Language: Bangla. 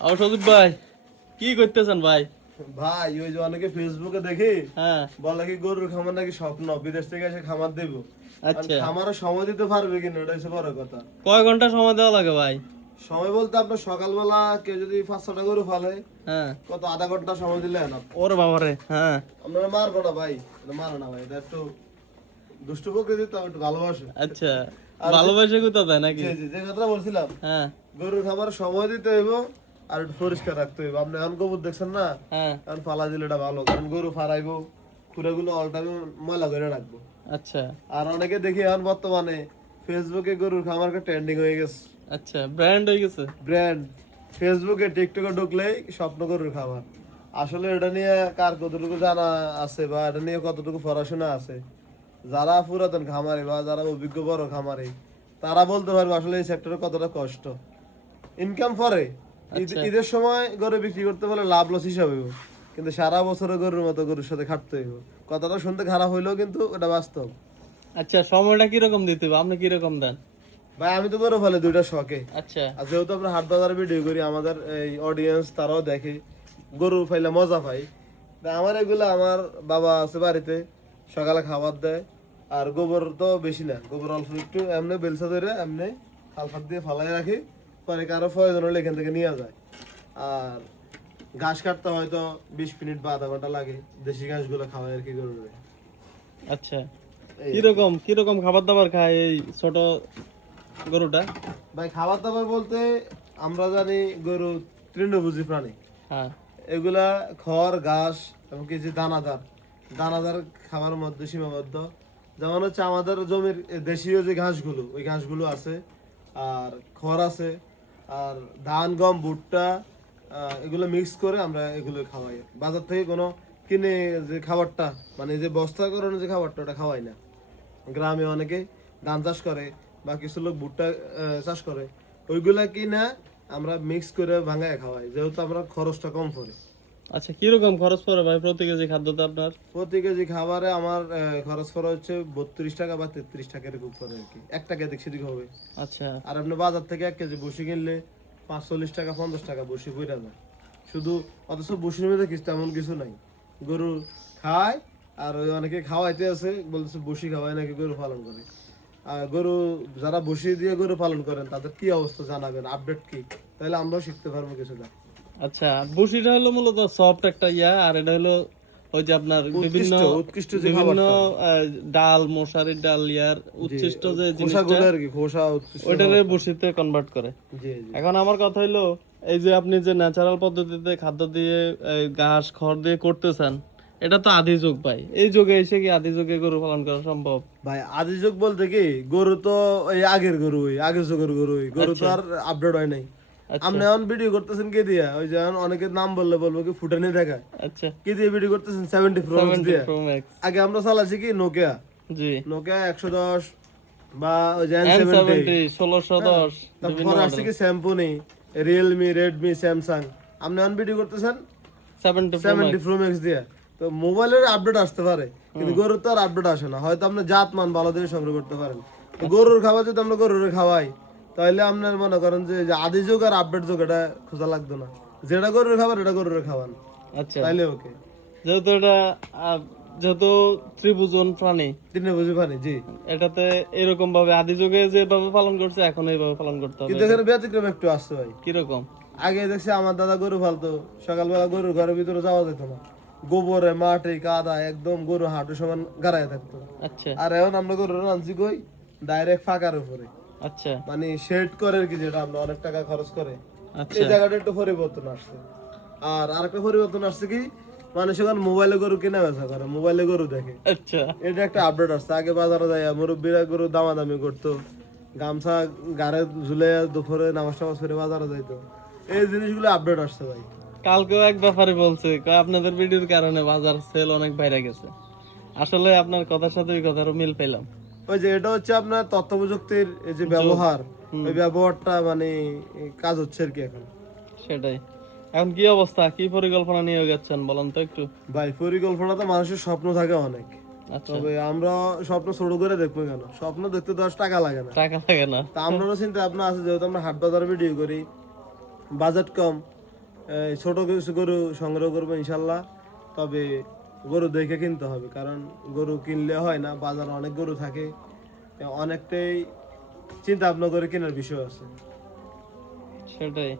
সজীব ভাই, কি করতেছেন ভাই? ভাই ওই যে অনেকে ফেসবুকে দেখি হ্যাঁ। বলে কি গরুর খামার নাকি স্বপ্ন, বিদেশ থেকে এসে খামার দেবো। আচ্ছা, খামারও সময় দিতে পারবে কিনা এটা হচ্ছে বড় কথা। কয় ঘন্টা সময় দেওয়া লাগে ভাই? সময় বলতে আপনার সকালবেলা কেউ যদি 5-6টা গরু ফালে, হ্যাঁ। কত আধা ঘন্টা সময় দিলে না ওরে বাবারে, হ্যাঁ। আপনারা মারবো না ভাই, এটা মারো না ভাই, এটা একটু দুষ্টু প্রকৃতির, তো আমি একটু ভালোবাসে। আচ্ছা, আর ভালোবাসে কোথা দেয় নাকি? জি জি, যে কথাটা বলছিলাম, হ্যাঁ, গরুর খাবার সময় দিতে হইব আর একটু পরিষ্কার রাখতে হইব। আপনি এখন গোবর দেখছেন না, হ্যাঁ। এখন ফালা দিলে এটা ভালো, কারণ গরু ফারাইবো, খুঁড়াগুলো অল টাইম ময়লা করে রাখবো। আচ্ছা, আর অনেকে দেখি এখন বর্তমানে ফেসবুকে গরুর খামারকে ট্রেন্ডিং হয়ে গেছে, আচ্ছা, ব্র্যান্ড হয়ে গেছে। ব্র্যান্ড। ফেসবুকে টিকটকে ঢুকলেই স্বপ্ন গরুর খামার। আসলে এটা নিয়ে কার কতটুকু জানা আছে বা এটা নিয়ে কতটুকু পড়াশোনা আছে, যারা পুরাতন খামারি বা যারা অভিজ্ঞ বড় খামারি, তারা বলতে পারবে আসলে এই সেক্টরে কতটা কষ্ট। ইনকাম করে আচ্ছা। ঈদের সময় গরু বিক্রি করতে পারলে লাভ লস হিসাবে, কিন্তু সারা বছরে গরুর মতো গরুর সাথে খাটতে হইব। কথাটা শুনতে খারাপ হইলেও কিন্তু এটা বাস্তব। আচ্ছা, সময়টা কিরকম দিতে হবে? আপনি কিরকম দেন? ভাই আমি তো গরু ফেলে দুইটা শখে। আচ্ছা, আর যেহেতু আমরা হাট বাজারে ভিডিও করি, আমাদের এই অডিয়েন্স তারাও দেখে, গরু ফাইলে মজা পাই। তা আমার এগুলো আমার বাবা আছে বাড়িতে, সকালে খাবার দেয়। আর গোবর তো বেশি না, গোবর অল্প একটু এমনি বেলসা ধরে এমনি হালফাত দিয়ে ফালাই রাখি, পরে কারো প্রয়োজন হলে এখান থেকে নিয়ে যায়। আর ঘাস কাটতে হয়তো 20 মিনিট বা আধা ঘন্টা লাগে, দেশি ঘাসগুলো খাওয়াই আর কি গরুরে। আচ্ছা। এই কিরকম কিরকম খাবার দাবার খায় এই ছোট গরুটা? ভাই খাবার দাবার বলতে আমরা জানি গরু তৃণভোজী প্রাণী। হ্যাঁ। এগুলা খড় ঘাস এবং কিছু দানাদার দানাদার খাবার মধ্যে সীমাবদ্ধ। যেমন হচ্ছে আমাদের জমির দেশীয় যে ঘাসগুলো, ওই ঘাসগুলো আছে, আর খড় আছে, আর ধান গম ভুট্টা, এগুলো মিক্স করে আমরা এগুলো খাওয়াই। বাজার থেকে কোনো কিনে যে খাবারটা, মানে যে বস্তা করানো যে খাবারটা, ওটা খাওয়াই না। গ্রামে অনেকে ধান চাষ করে বা কিছু লোক ভুট্টা চাষ করে, ওইগুলা কিনা আমরা মিক্স করে ভাঙায় খাওয়াই, যেহেতু আমরা খরচটা কম পড়ে। আচ্ছা, কিরকম খরচ পড়ে ভাই প্রতি কেজি খাদ্যতে আপনার? প্রতি কেজি খাবারে আমার খরচ পড়ে হচ্ছে 32 টাকা বা 33 টাকা এরকম পড়ে আর কি, 1 টাকা এদিক সেদিক হবে। আচ্ছা, আর আপনি বাজার থেকে 1 কেজি বসি কিনলে 40 টাকা 50 টাকা বসি পড়ে যায় শুধু। অথচ বসির মধ্যে কিছু তেমন কিছু নাই, গরু খায়। আর ওই অনেকে খাওয়াইতে আছে বলতেছে বসি খাওয়ায় নাকি গরু পালন করে। আর গরু যারা বসি দিয়ে গরু পালন করেন তাদের কি অবস্থা জানাবেন, আপডেট কি, তাহলে আমরাও শিখতে পারবো কিছুটা। আচ্ছা। বড়শিটা হলো মূলত সফট একটা ইয়া, আর এটা হলো ওই যে আপনার বিভিন্ন উৎকৃষ্ট যে বিভিন্ন খাবারটা, ডাল, মশারির ডাল, ইয়ার উচ্ছিষ্ট যে খোসাগুলো জিনিসটা, আর কি, খোসা উৎকৃষ্ট ওইটারে খাবারটা। বড়শিতে কনভার্ট করে। জি জি। এখন আমার কথা হইলো, এই যে আপনি যে ন্যাচারাল পদ্ধতিতে খাদ্য দিয়ে এই ঘাস খড় দিয়ে করতেছেন, এটা তো আদি যুগ ভাই। এই যুগে এসে কি আদি যুগে গরু পালন করা সম্ভব? ভাই আদি যুগ বলতে কি, গরু তো এই আগের গরু, ওই আগের যুগের গরু, গরু তো আর আপডেট হয় নাই। আচ্ছা, আপনি এখন ভিডিও করতেছেন কি দিয়া, ওই যে এখন অনেকের নাম বললে বলবো কি ফুটানি দেখায়, আচ্ছা। কি দিয়ে ভিডিও করতেছেন 70 প্রো ম্যাক্স 70 দিয়ে। Pro Max, আগে আমরা চালাচ্ছি কি নোকিয়া, জি। নোকিয়া 110 বা ওই যে N70 N70। 1610 বিভিন্ন তারপর আসছে মডেল। কি স্যামসুং, রিয়েলমি, রেডমি, স্যামসাং। আপনি এখন ভিডিও করতেছেন 70 Pro 70 Max। প্রো ম্যাক্স দিয়ে। তো মোবাইলের আপডেট আসতে পারে, কিন্তু গরুর তো আর আপডেট আসে না। হয়তো আপনি জাত মান ভালো দিয়ে সংগ্রহ করতে পারেন। তো গরুর খাবার যদি আমরা গরুর খাওয়াই, তাহলে আপনার মনে করেন যে যে আদি যুগ আর আপডেট যুগ এটা খোঁজা লাগতো না, যেটা গরুর খাবার এটা গরুর খাওয়ান, আচ্ছা, তাইলে ওকে। যেহেতু এটা যেহেতু ত্রিভুজন প্রাণী, তিনে বুঝি পানি, জি। এটাতে এরকম ভাবে আদি যুগে যেভাবে পালন করছে এখন এইভাবে পালন করতে হবে। কিন্তু এখানে ব্যতিক্রম একটু আসছে ভাই। কিরকম? আগে দেখছি আমার দাদা গরু ফালতো, সকালবেলা গরুর ঘরের ভিতরে যাওয়া যেত না, গোবরে মাটি কাদা একদম গরু হাঁটু সমান গাড়ায় থাকতো। আচ্ছা, আর এখন আমরা গরু আনছি কই, ডাইরেক্ট ফাঁকার উপরে, আচ্ছা, মানে শেড করে আর কি, যেটা আমরা অনেক টাকা খরচ করে। আচ্ছা, এই জায়গাটা একটু পরিবর্তন আসছে। আর আরেকটা পরিবর্তন আসছে কি, মানুষ এখন মোবাইলে গরু কেনা বেচা করে, মোবাইলে গরু দেখে, আচ্ছা, এটা একটা আপডেট আসছে। আগে বাজারে যায় মুরব্বীরা গরু দামাদামি করতো, গামছা গাড়ে ঝুলে দুপুরে নামাজ টামাজ করে বাজারে যাইতো। এই জিনিসগুলো আপডেট আসছে ভাই। কালকেও এক ব্যাপারে বলছে, কয় আপনাদের ভিডিওর কারণে বাজার সেল অনেক বাইরে গেছে। আসলে আপনার কথার সাথে ওই কথারও মিল পেলাম। ওই যে এটা হচ্ছে আপনার তথ্য প্রযুক্তির এই যে ব্যবহার, ওই ব্যবহারটা মানে কাজ হচ্ছে আর কি এখন। সেটাই। এখন কি অবস্থা, কি পরিকল্পনা নিয়ে যাচ্ছেন বলেন তো একটু? ভাই পরিকল্পনা তো মানুষের স্বপ্ন থাকে অনেক, আচ্ছা, তবে আমরা স্বপ্ন ছোট করে দেখবো কেন, স্বপ্ন দেখতে 10 টাকা লাগে না। টাকা লাগে না। তা আমরাও চিন্তা ভাবনা আছে, যেহেতু আমরা হাট বাজার ভিডিও করি, বাজেট কম, ছোট কিছু গরু সংগ্রহ করবো ইনশাল্লাহ। তবে গরু দেখে কিনতে হবে, কারণ গরু কিনলে হয় না, বাজারে অনেক গরু থাকে, অনেকটাই চিন্তা ভাবনা করে কেনার বিষয় আছে। সেটাই।